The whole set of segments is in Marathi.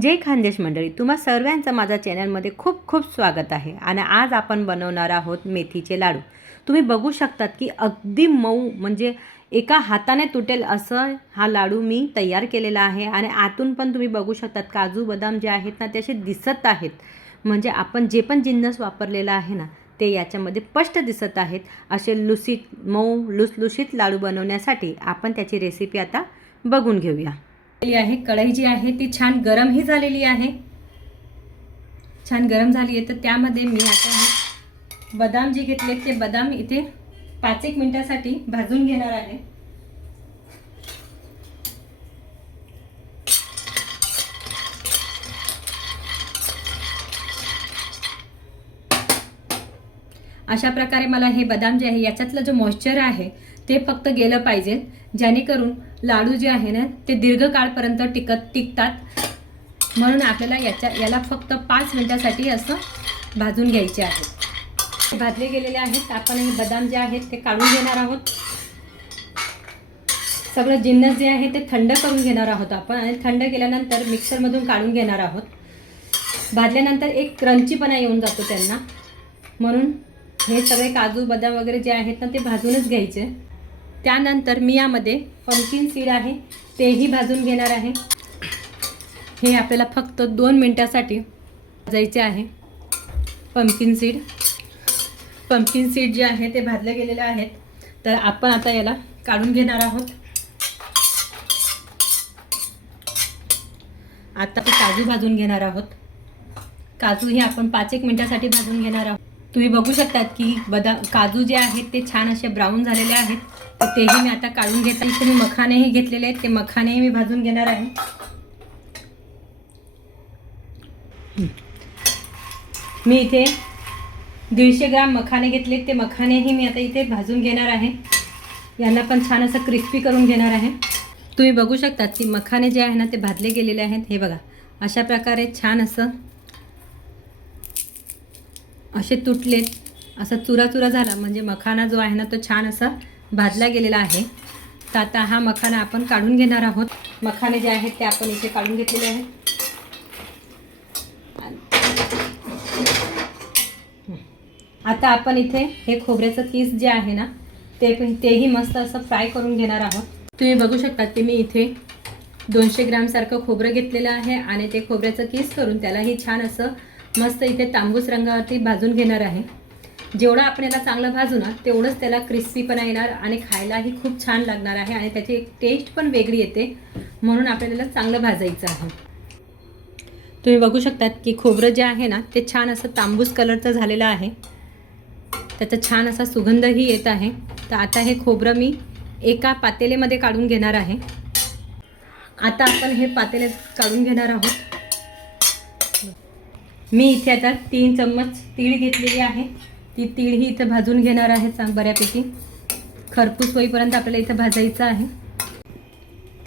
जय खानदेश मंडळी, तुम्हा सर्वांचं माझ्या चॅनलमध्ये खूप खूप स्वागत आहे. आणि आज आपण बनवणार आहोत मेथीचे लाडू. तुम्ही बघू शकतात की अगदी मऊ, म्हणजे एका हाताने तुटेल असं हा लाडू मी तयार केलेला आहे. आणि आतून पण तुम्ही बघू शकतात काजू बदाम जे आहेत ना ते असे दिसत आहेत. म्हणजे आपण जे पण जिन्नस वापरलेला आहे ना ते याच्यामध्ये स्पष्ट दिसत आहेत. असे मऊ लुसलुशीत लाडू बनवण्यासाठी आपण त्याची रेसिपी आता बघून घेऊया. आहे कढई जी आहे ती छान गरम ही झालेली आहे. छान गरम झाली आहे तर त्यामध्ये मी आता बदाम जे घेतले ते बदाम इथे 5-1 मिनिटासाठी भाजून घेणार आहे. अशा प्रकारे मला हे बदाम जे आहे याच्यातलं जो मॉइश्चर आहे ते फक्त गेलं पाहिजे, जेणेकरून लाडू जे आहे ना ते दीर्घकाळपर्यंत टिकतात. म्हणून आपल्याला याला फक्त 5 मिनिटासाठी असं भाजून घ्यायचे आहे. भाजले गेलेले आहेत. आपण हे बदाम जे आहेत ते काढून घेणार आहोत. सगळं जिन्नस जे आहे ते थंड करून घेणार आहोत आपण. आणि थंड केल्यानंतर मिक्सरमधून काढून घेणार आहोत. भाजल्यानंतर एक क्रंचीपणा येऊन जातो त्यांना, म्हणून हे सगळे काजू बदाम वगैरे जे आहेत ना ते भाजूनच घ्यायचे. त्यानंतर मी यामध्ये पंपकिन सीड आहे तेही भाजून घेणार आहे. हे आपल्याला फक्त 2 मिनिटासाठी भाजायचे आहे. पंपकिन सीड जे आहे ते भाजले गेलेले आहेत. तर आपण आता याला काढून घेणार आहोत. आता काजू भाजून घेणार आहोत. काजू हे आपण 5-1 मिनिटासाठी भाजून घेणार आहोत. तुम्ही बघू शकतात की काजू जे आहेत ते छान असे ब्राऊन झालेले आहेत. तर तेही मी आता काढून घेते. इथे मी मखानेही घेतलेले आहेत, ते मखानेही मी भाजून घेणार आहे. मी इथे 150 ग्राम मखाने घेतले, ते मखानेही मी आता इथे भाजून घेणार आहे. यांना पण छान असं क्रिस्पी करून घेणार आहे. तुम्ही बघू शकतात की मखाने जे आहे ना ते भाजले गेलेले आहेत. हे बघा, अशा प्रकारे छान असं असे तुटलेत, असा चुरा झाला म्हणजे मखाना जो आहे ना तो छान असा भाजला गेलेला आहे. तर आता हा मखाना आपण काढून घेणार आहोत. मखाने जे आहेत ते आपण इथे काढून घेतलेले आहेत. आता आपण इथे हे खोबऱ्याचं किस जे आहे ना तेही मस्त असं फ्राय करून घेणार आहोत. तुम्ही बघू शकता की मी इथे 200 ग्राम सारखं खोबरं घेतलेलं आहे आणि ते खोबऱ्याचं किस करून त्यालाही छान असं मस्त इथे तांबूस रंगावरती भाजून घेणार आहे. जेवढं आपण याला चांगलं भाजू ना तेवढंच त्याला क्रिस्पीपणा येणार आणि खायलाही खूप छान लागणार आहे. आणि त्याची एक टेस्ट पण वेगळी येते, म्हणून आपल्याला चांगलं भाजायचं आहे. तुम्ही बघू शकतात की खोबरं जे आहे ना ते छान असं तांबूस कलरचं झालेलं आहे. त्याचा छान असा सुगंधही येत आहे. तर आता हे खोबरं मी एका पातेल्यामध्ये काढून घेणार आहे. आता आपण हे पातेले काढून घेणार आहोत. मी इथे आता 3 चम्मच तीळ घेतलेली आहे. ती तीळ ही इथं भाजून घेणार आहे बऱ्यापैकी. खरपूस होईपर्यंत आपल्याला इथं भाजायचं आहे.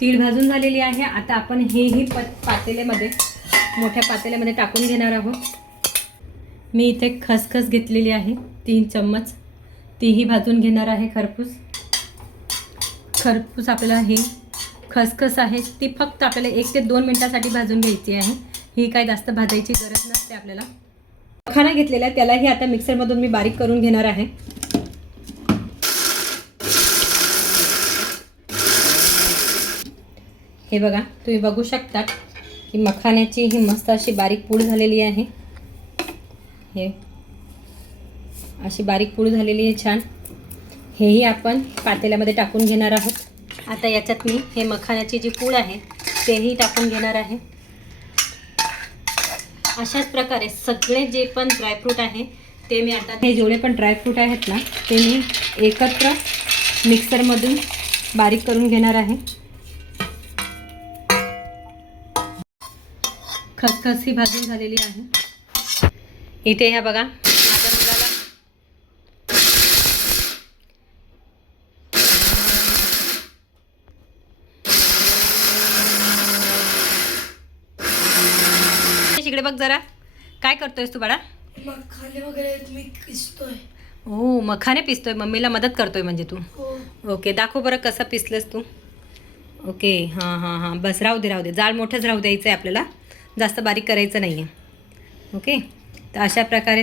तीळ भाजून झालेली आहे. आता आपण हेही पातेल्यामध्ये, मोठ्या पातेल्यामध्ये टाकून घेणार आहोत. मी इथे खसखस घेतलेली आहे 3 चम्मच, तीही भाजून घेणार आहे. खरपूस आपल्याला ही खसखस आहे ती फक्त आपल्याला 1 ते 2 मिनिटासाठी भाजून घ्यायची आहे. ही काय जास्त भाजायची गरज नसते आपल्याला. मखाना घेतलेला आहे त्यालाही आता मिक्सरमधून मी बारीक करून घेणार आहे. हे बघा, तुम्ही बघू शकता की मखाण्याची ही मस्त अशी बारीक पूड झालेली आहे. हे अशी बारीक पूड झालेली आहे छान. हेही आपण पातेल्यामध्ये टाकून घेणार आहोत. आता याच्यात मी हे मखाण्याची जी पूड आहे तेही टाकून घेणार आहे. अशाच प्रकारे सगळे जे पण ड्रायफ्रूट आहे ते मी आता, हे जेवढे पण ड्रायफ्रूट आहेत ना ते मी एकत्र मिक्सरमधून बारीक करून घेणार आहे. खसखस ही भाजून झालेली आहे. इथे ह्या बघा, माझ्या मुलाला इकडे बघ जरा, काय करतोयस तू बाळा? मखाने वगैरे मी पिसतोय. हो, मखाने पिसतोय. मम्मीला मदत करतोय म्हणजे तू? ओके, दाखव बरं कसं पिसलंस तू. ओके, हां हां हां, बस राहू दे. जाळ मोठंच राहू द्यायचं आहे आपल्याला. जास्त बारीक करायचं नाही आहे. ओके, तर अशा प्रकारे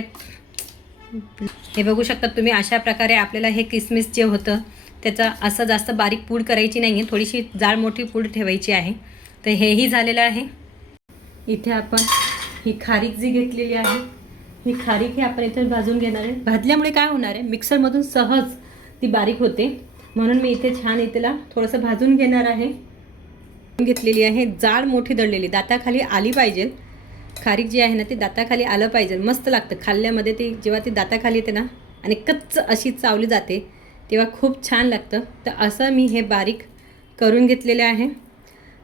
हे बघू शकता तुम्ही. अशा प्रकारे आपल्याला हे किसमिस जे होतं त्याचा असं जास्त बारीक पूड करायची नाही आहे, थोडीशी जाड मोठी पूड ठेवायची आहे. तर हेही झालेलं आहे. इथे आपण ही खारीक जी घेतलेली आहे, ही खारीक ही आपण इथे भाजून घेणार आहे. भाजल्यामुळे काय होणार आहे, मिक्सरमधून सहज ती बारीक होते, म्हणून मी इथे छान इथेला थोडंसं भाजून घेणार आहे. घेतलेली आहे, जाड मोठी दळलेली, दाताखाली आली पाहिजे. खारीक जी आहे ना ती दाताखाली आलं पाहिजे, मस्त लागतं खाल्ल्यामध्ये. ती जेव्हा ती दाताखाली येते ना आणि कच्च अशी चावली जाते तेव्हा खूप छान लागतं. तर असं मी हे बारीक करून घेतलेले आहे.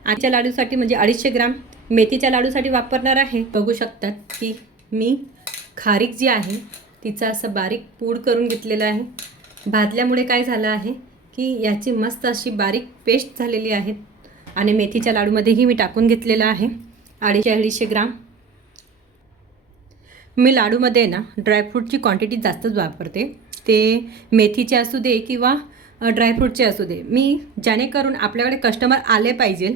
आजच्या लाडूसाठी म्हणजे 250 ग्राम मेथीच्या लाडूसाठी वापरणार आहे. बघू शकतात की मी खारीक जी आहे तिचं असं बारीक पूड करून घेतलेलं आहे. भाजल्यामुळे काय झालं आहे की याची मस्त अशी बारीक पेस्ट झालेली आहे. आणि मेथीच्या लाडूमध्येही मी टाकून घेतलेलं आहे 250 ग्राम. मी लाडूमध्ये ना ड्रायफ्रूटची क्वांटिटी जास्तच वापरते, ते मेथीचे असू दे किंवा ड्रायफ्रूटचे असू दे. मी जेणेकरून आपल्याकडे कस्टमर आले पाहिजे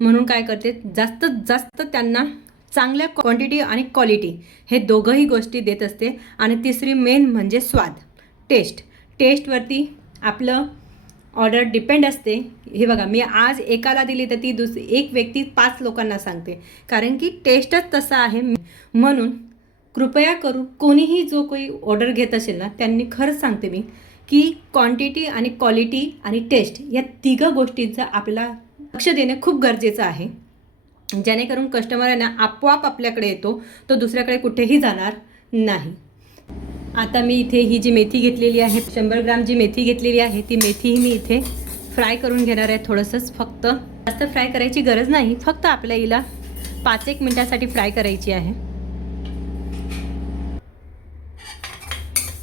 म्हणून काय करते, जास्तीत जास्त त्यांना चांगल्या क्वांटिटी आणि क्वालिटी हे दोघंही गोष्टी देत असते. आणि तिसरी मेन म्हणजे स्वाद, टेस्टवरती आपलं ऑर्डर डिपेंड असते. हे बघा, मी आज एकाला दिली तर ती एक व्यक्ती 5 लोकांना सांगते, कारण की टेस्टच तसा आहे. म्हणून कृपया करू कोणीही जो कोणी ऑर्डर घेत असेल ना त्यांनी खरंच सांगते मी की क्वांटिटी आणि क्वालिटी आणि टेस्ट या तिघं गोष्टींचं आपल्याला लक्ष देणे खूप गरजेचं आहे, जेणेकरून कस्टमरांना आपोआप आपल्याकडे येतो, तो दुसऱ्याकडे कुठेही जाणार नाही. आता मी इथे ही जी मेथी घेतलेली आहे, 100 ग्राम जी मेथी घेतलेली आहे, ती मेथीही मी इथे फ्राय करून घेणार आहे. थोडंसंच, फक्त जास्त फ्राय करायची गरज नाही, फक्त आपल्या हिला 5-1 मिनटासाठी फ्राय करायची आहे.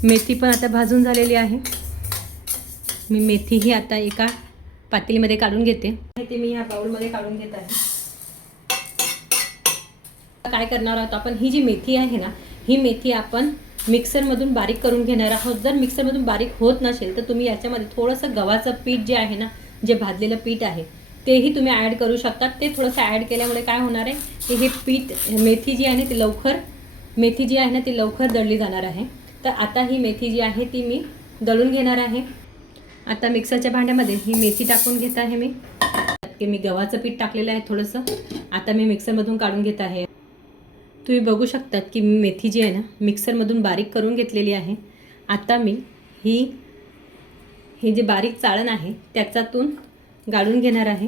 मेथी पण आता भाजून झालेली आहे. मी मेथीही आता एका पातेलीमध्ये काढून घेते. ते मी ह्या बाउलमध्ये काढून घेत आहे. काय करणार आहोत आपण, ही जी मेथी आहे ना, ही मेथी आपण मिक्सरमधून बारीक करून घेणार आहोत. जर मिक्सरमधून बारीक होत नसेल तर तुम्ही याच्यामध्ये थोडंसं गव्हाचं पीठ जे आहे ना, जे भाजलेलं पीठ आहे तेही तुम्ही ॲड करू शकता. ते थोडंसं ॲड केल्यामुळे काय होणार आहे की हे पीठ, मेथी जी आहे ना ती लवकर दळली जाणार आहे. तर आता ही मेथी जी आहे ती मी दळून घेणार आहे. आता मिक्सरच्या भांड्यामध्ये ही मेथी टाकून घेत आहे मी गव्हाचं पीठ टाकलेलं आहे थोडंसं. आता मी मिक्सरमधून काढून घेत आहे. तुम्ही बघू शकतात की मेथी जी आहे ना मिक्सरमधून बारीक करून घेतलेली आहे. आता मी ही जे बारीक चाळण आहे त्याच्यातून गाळून घेणार आहे.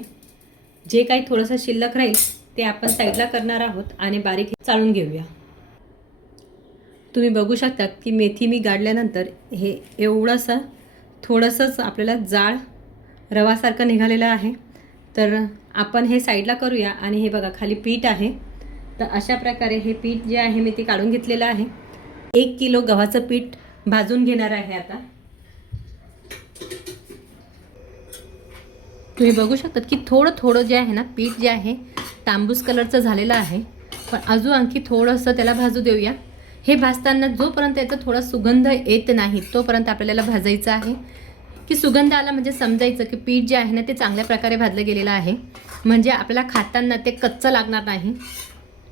जे काही थोडंसं शिल्लक राहील ते आपण साईडला करणार आहोत आणि बारीक चाळून घेऊया. तुम्ही बघू शकतात की मेथी मी गाळल्यानंतर हे एवढंसं थोडंसंच आपल्याला जाड रवासारखं निघालेलं आहे. तर आपण हे साईडला करूया. आणि हे बघा खाली पीठ आहे. तर अशा प्रकारे हे पीठ जे आहे मी ते काढून घेतलेलं आहे. 1 किलो गव्हाचं पीठ भाजून घेणार आहे. आता तुम्ही बघू शकतात की थोडं जे आहे ना पीठ जे आहे तांबूस कलरचं झालेलं आहे, पण अजून आणखी थोडंसं त्याला भाजू देऊया. हे भाजताना जोपर्यंत याचा थोडा सुगंध येत नाही तोपर्यंत आपल्याला भाजायचं आहे. की सुगंध आला म्हणजे समजायचं की पीठ जे आहे ना ते चांगल्या प्रकारे भाजलं गेलेलं आहे, म्हणजे आपल्याला खाताना ते कच्चं लागणार नाही,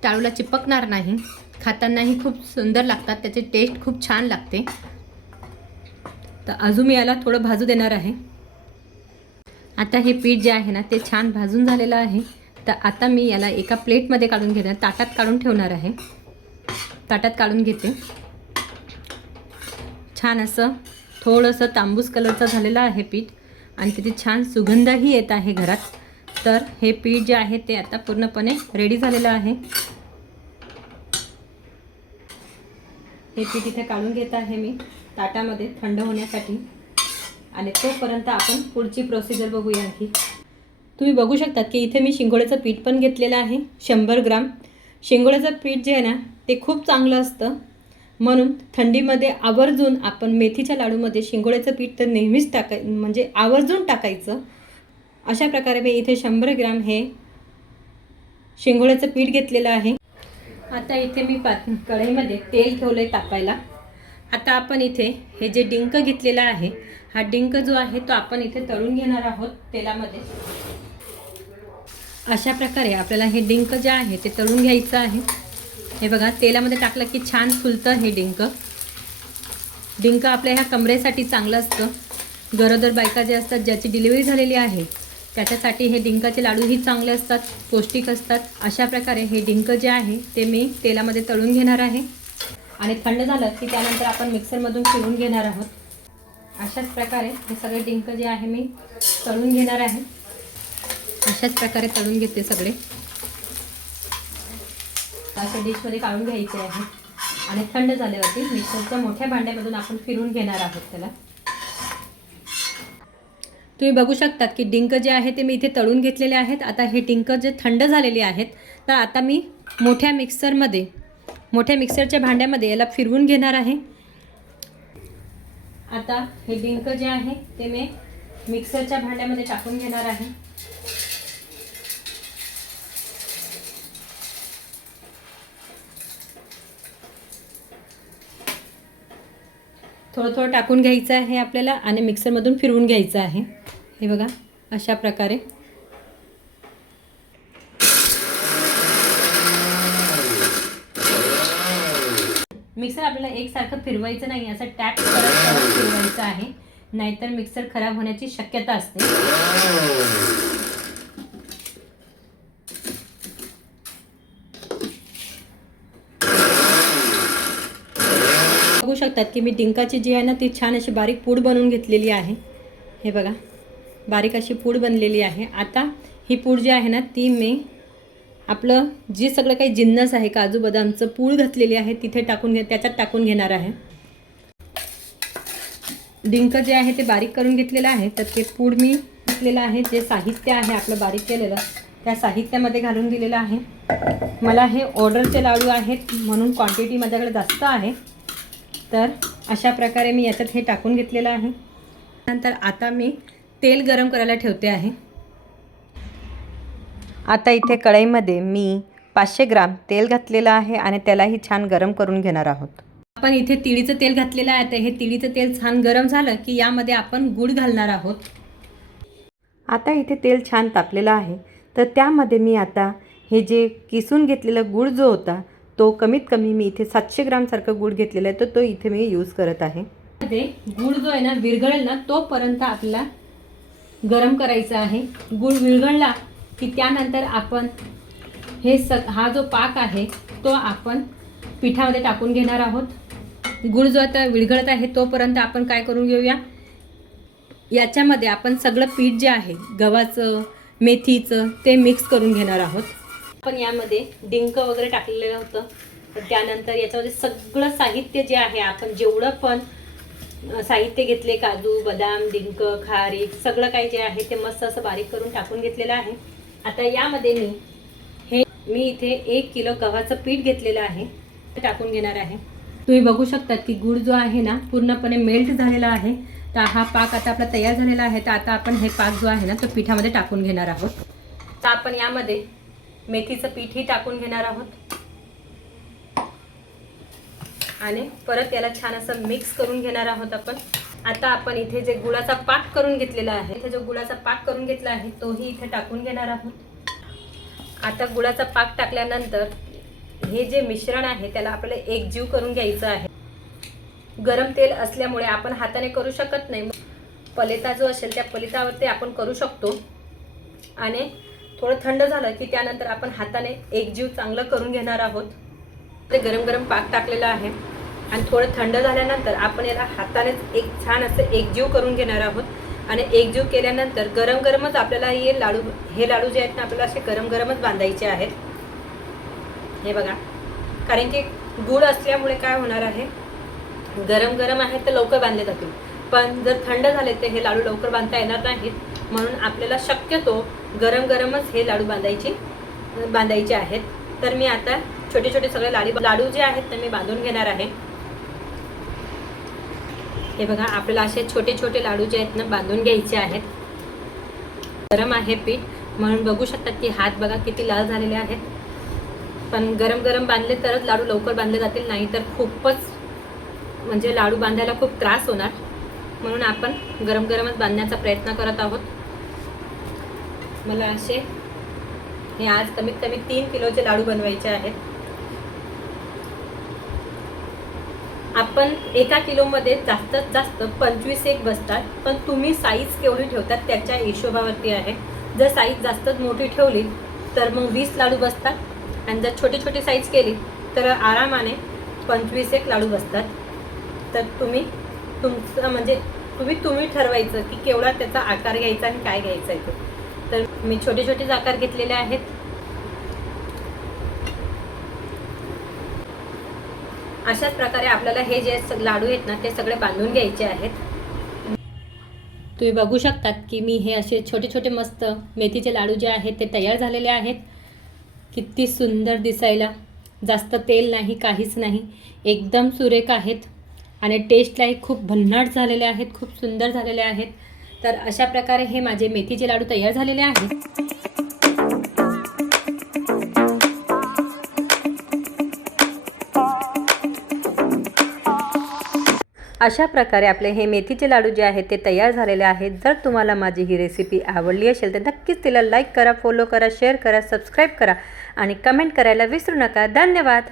टाळूला चिपकणार नाही, खातानाही खूप सुंदर लागतात, त्याची टेस्ट खूप छान लागते. तर अजून मी याला थोडं भाजू देणार आहे. आता हे पीठ जे आहे ना ते छान भाजून झालेलं आहे. तर आता मी याला एका प्लेटमध्ये काढून घेणार, ताटात काढून ठेवणार आहे. ताटात काढून घेते. छान असं थोडंसं तांबूस कलरचं झालेलं आहे पीठ आणि तिथे छान सुगंधही येत आहे घरात. तर हे पीठ जे आहे ते आता पूर्णपणे रेडी झालेलं आहे. हे पीठ इथे काढून घेत आहे मी ताटामध्ये थंड होण्यासाठी. आणि तोपर्यंत आपण पुढची प्रोसिजर बघूया. आणखी तुम्ही बघू शकता की इथे मी शिंगोळ्याचं पीठ पण घेतलेलं आहे 100 ग्राम. शिंगोळ्याचं पीठ जे आहे ना ते खूप चांगलं असतं, म्हणून थंडीमध्ये आवर्जून आपण मेथीच्या लाडूमध्ये शिंगोळ्याचं पीठ तर नेहमीच म्हणजे आवर्जून टाकायचं. अशा प्रकारे मी इथे 100 ग्राम हे शिंगोळ्याचं पीठ घेतलेलं आहे. आता इथे मी कढईमध्ये तेल ठेवलं आहे तापायला. आता आपण इथे हे जे डिंक घेतलेला आहे, हा डिंक जो आहे तो आपण इथे तळून घेणार आहोत तेलामध्ये. अशा प्रकारे आपल्याला हे डिंक जे आहे ते तळून घ्यायचं आहे. हे बघा, तेलामध्ये टाकलं की छान फुलतं हे डिंक. डिंक आपल्या ह्या कमरेसाठी चांगलं असतं. गरोदर बायका जे असतात, ज्याची डिलिव्हरी झालेली आहे, त्याच्यासाठी हे डिंकाचे लाडूही चांगले असतात, पौष्टिक असतात. अशा प्रकारे हे डिंक जे आहे ते मी तेलामध्ये तळून घेणार आहे आणि थंड झालं की त्यानंतर आपण मिक्सरमधून फिरवून घेणार आहोत. अशाच प्रकारे हे सगळे डिंक जे आहे मी तळून घेणार आहे. अशाच प्रकारे तळून घेते सगळे. अशा डिशमध्ये काढून घ्यायचे आहे आणि थंड झाल्यावरती मिक्सरच्या मोठ्या भांड्यामधून आपण फिरून घेणार आहोत त्याला. तुम्ही बघू शकतात की डिंक जे आहे ते मी इथे तळून घेतलेले आहेत. आता हे डिंक जे थंड झालेले आहेत, तर आता मी मोठ्या मिक्सरच्या भांड्यामध्ये याला फिरवून घेणार आहे. आता हे डिंक जे आहे ते मी मिक्सरच्या भांड्यामध्ये टाकून घेणार आहे. थोडं थोडं टाकून घ्यायचं आहे आपल्याला आणि मिक्सरमधून फिरवून घ्यायचं आहे. हे बघा, अशा प्रकारे. मिक्सर आपल्याला एकसारखं फिरवायचं नाही, असं टॅप करत फिरवायचं आहे, नाहीतर मिक्सर खराब होण्याची शक्यता असते. बघू शकतात की मी डिंकाची जी आहे ना ती छान अशी बारीक पूड बनवून घेतलेली आहे. हे बघा, बारीक अशी पूड बनलेली आहे. आता ही पूड जी आहे ना ती मी आपलं जी सगळं काही जिन्नस आहे, काजू बदामचं पूड घातलेली आहे तिथे त्याच्यात टाकून घेणार आहे. डिंक जे आहे ते बारीक करून घेतलेलं आहे, तर ते पूड मी घातलेलं आहे. जे साहित्य आहे आपलं बारीक केलेलं त्या साहित्यामध्ये घालून दिलेलं आहे. मला हे ऑर्डरचे लाडू आहेत म्हणून क्वांटिटी माझ्याकडे जास्त आहे, तर अशा प्रकारे मी याच्यात हे टाकून घेतलेलं आहे. नंतर आता मी तेल गरम करायला ठेवते आहे. आता इथे कढईमध्ये मी 500 ग्राम तेल घातलेलं आहे आणि त्यालाही छान गरम करून घेणार आहोत. आपण इथे तिळीचं तेल घातलेलं आहे. तर हे तिळीचं तेल छान गरम झालं की यामध्ये आपण गूळ घालणार आहोत. आता इथे तेल छान तापलेलं आहे, तर त्यामध्ये मी आता हे जे किसून घेतलेलं गूळ जो होता तो कमीत कमी मी इथे 700 ग्रामसारखं गूळ घेतलेलं आहे, तर तो इथे मी यूज करत आहे. ते गूळ जो आहे ना विरघळेल ना तोपर्यंत आपल्याला गरम करायचा आहे. गूळ विरघळला की त्यानंतर आपण हा जो पाक आहे तो आपण पिठामध्ये टाकून घेणार आहोत. गूळ जो आता विरघळत आहे तोपर्यंत आपण काय करून घेऊया, याच्यामध्ये आपण सगळं पीठ जे आहे गव्हाचं, मेथीचं ते मिक्स करून घेणार आहोत. आपण यामध्ये डिंक वगैरे टाकलेलं होतं, तर त्यानंतर याच्यामध्ये सगळं साहित्य जे आहे आपण जेवढं पण साहित्य घेतले, काजू बदाम, डिंक, खारीक, सगळं काही जे आहे ते मस्त असं बारीक करून टाकून घेतलेलं आहे. आता यामध्ये मी इथे 1 किलो गव्हाचं पीठ घेतलेलं आहे ते टाकून घेणार आहे. तुम्ही बघू शकतात की गूळ जो आहे ना पूर्णपणे मेल्ट झालेला आहे. तर हा पाक आता आपला तयार झालेला आहे. तर आता आपण हे पाक जो आहे ना तो पिठामध्ये टाकून घेणार आहोत. तर आपण यामध्ये मेथीचं पीठही टाकून घेणार आहोत आणि परत याला छान असं मिक्स करून घेणार आहोत आपण. आता आपण इथे जे गुळाचा पाक करून घेतलेला आहे, इथे जो गुळाचा पाक करून घेतला आहे तोही इथे टाकून घेणार आहोत. आता गुळाचा पाक टाकल्यानंतर हे जे मिश्रण आहे त्याला आपल्याला एकजीव करून घ्यायचं आहे. गरम तेल असल्यामुळे आपण हाताने करू शकत नाही, पलेता जो असेल त्या पलेतावरती आपण करू शकतो. आणि थोडं थंड झालं की त्यानंतर आपण हाताने एकजीव चांगलं करून घेणार आहोत. ते गरम गरम पाक टाकलेला आहे आणि थोडं थंड झाल्यानंतर आपण याला हातानेच एक छान असं एकजीव करून घेणार आहोत. आणि एकजीव केल्यानंतर गरम गरमच आपल्याला हे लाडू जे आहेत ना आपल्याला असे गरम गरमच बांधायचे आहेत. हे बघा, कारण की गूळ असल्यामुळे काय होणार आहे, गरम गरम आहे तर लवकर बांधले जातील, पण जर थंड झाले तर हे लाडू लवकर बांधता येणार नाहीत. म्हणून आपल्याला शक्यतो गरम गरमच हे लाडू बांधायचे आहेत. तर मी आता छोटे छोटे सगळे लाडू जे आहेत ते मी बांधून घेणार आहे. हे बघा, आपल्याला असे छोटे छोटे लाडू जे आहेत ना बांधून घ्यायचे आहेत. गरम आहे पीठ म्हणून बघू शकतात की हात बघा किती लाल झालेले आहेत. पण गरम गरम बांधले तरच लाडू लवकर बांधले जातील, नाही तर खूपच म्हणजे लाडू बांधायला खूप त्रास होणार. म्हणून आपण गरम गरमच बांधण्याचा प्रयत्न करत आहोत. मला असे हे आज कमीत कमी 3 किलोचे लाडू बनवायचे आहेत. आपण 1 किलोमध्ये जास्तीत जास्त 25 एक बसतात, पण तुम्ही साईज केवढी ठेवतात त्याच्या हिशोबावरती आहे. जर साईज जास्तच मोठी ठेवली तर मग 20 लाडू बसतात आणि जर छोटी छोटी साईज केली तर आरामाने 25 एक लाडू बसतात. तर तुम्ही तुमचं म्हणजे तुम्ही ठरवायचं की केवढा त्याचा आकार घ्यायचा आणि काय घ्यायचं आहे ते. तर मी छोटे छोटेच आकार घेतलेले आहेत. अशाच प्रकारे आपल्याला हे जे लाडू आहेत ना ते सगळे बांधून घ्यायचे आहेत. तुम्ही बघू शकतात की मी हे असे छोटे छोटे मस्त मेथीचे लाडू जे आहेत ते तयार झालेले आहेत. किती सुंदर दिसायला, जास्त तेल नाही, काहीच नाही, एकदम सुरेख आहेत आणि टेस्टलाही खूप भन्नाट झालेले आहेत, खूप सुंदर झालेले आहेत. तर अशा प्रकारे हे माझे मेथीचे लाडू तयार झालेले आहेत. अशा प्रकारे आपले हे मेथीचे लाडू जे आहेत ते तयार झालेले आहेत. जर तुम्हाला माझी ही रेसिपी आवडली असेल तर नक्कीच तिला लाईक करा, फॉलो करा, शेअर करा, सबस्क्राईब करा आणि कमेंट करायला विसरू नका. धन्यवाद.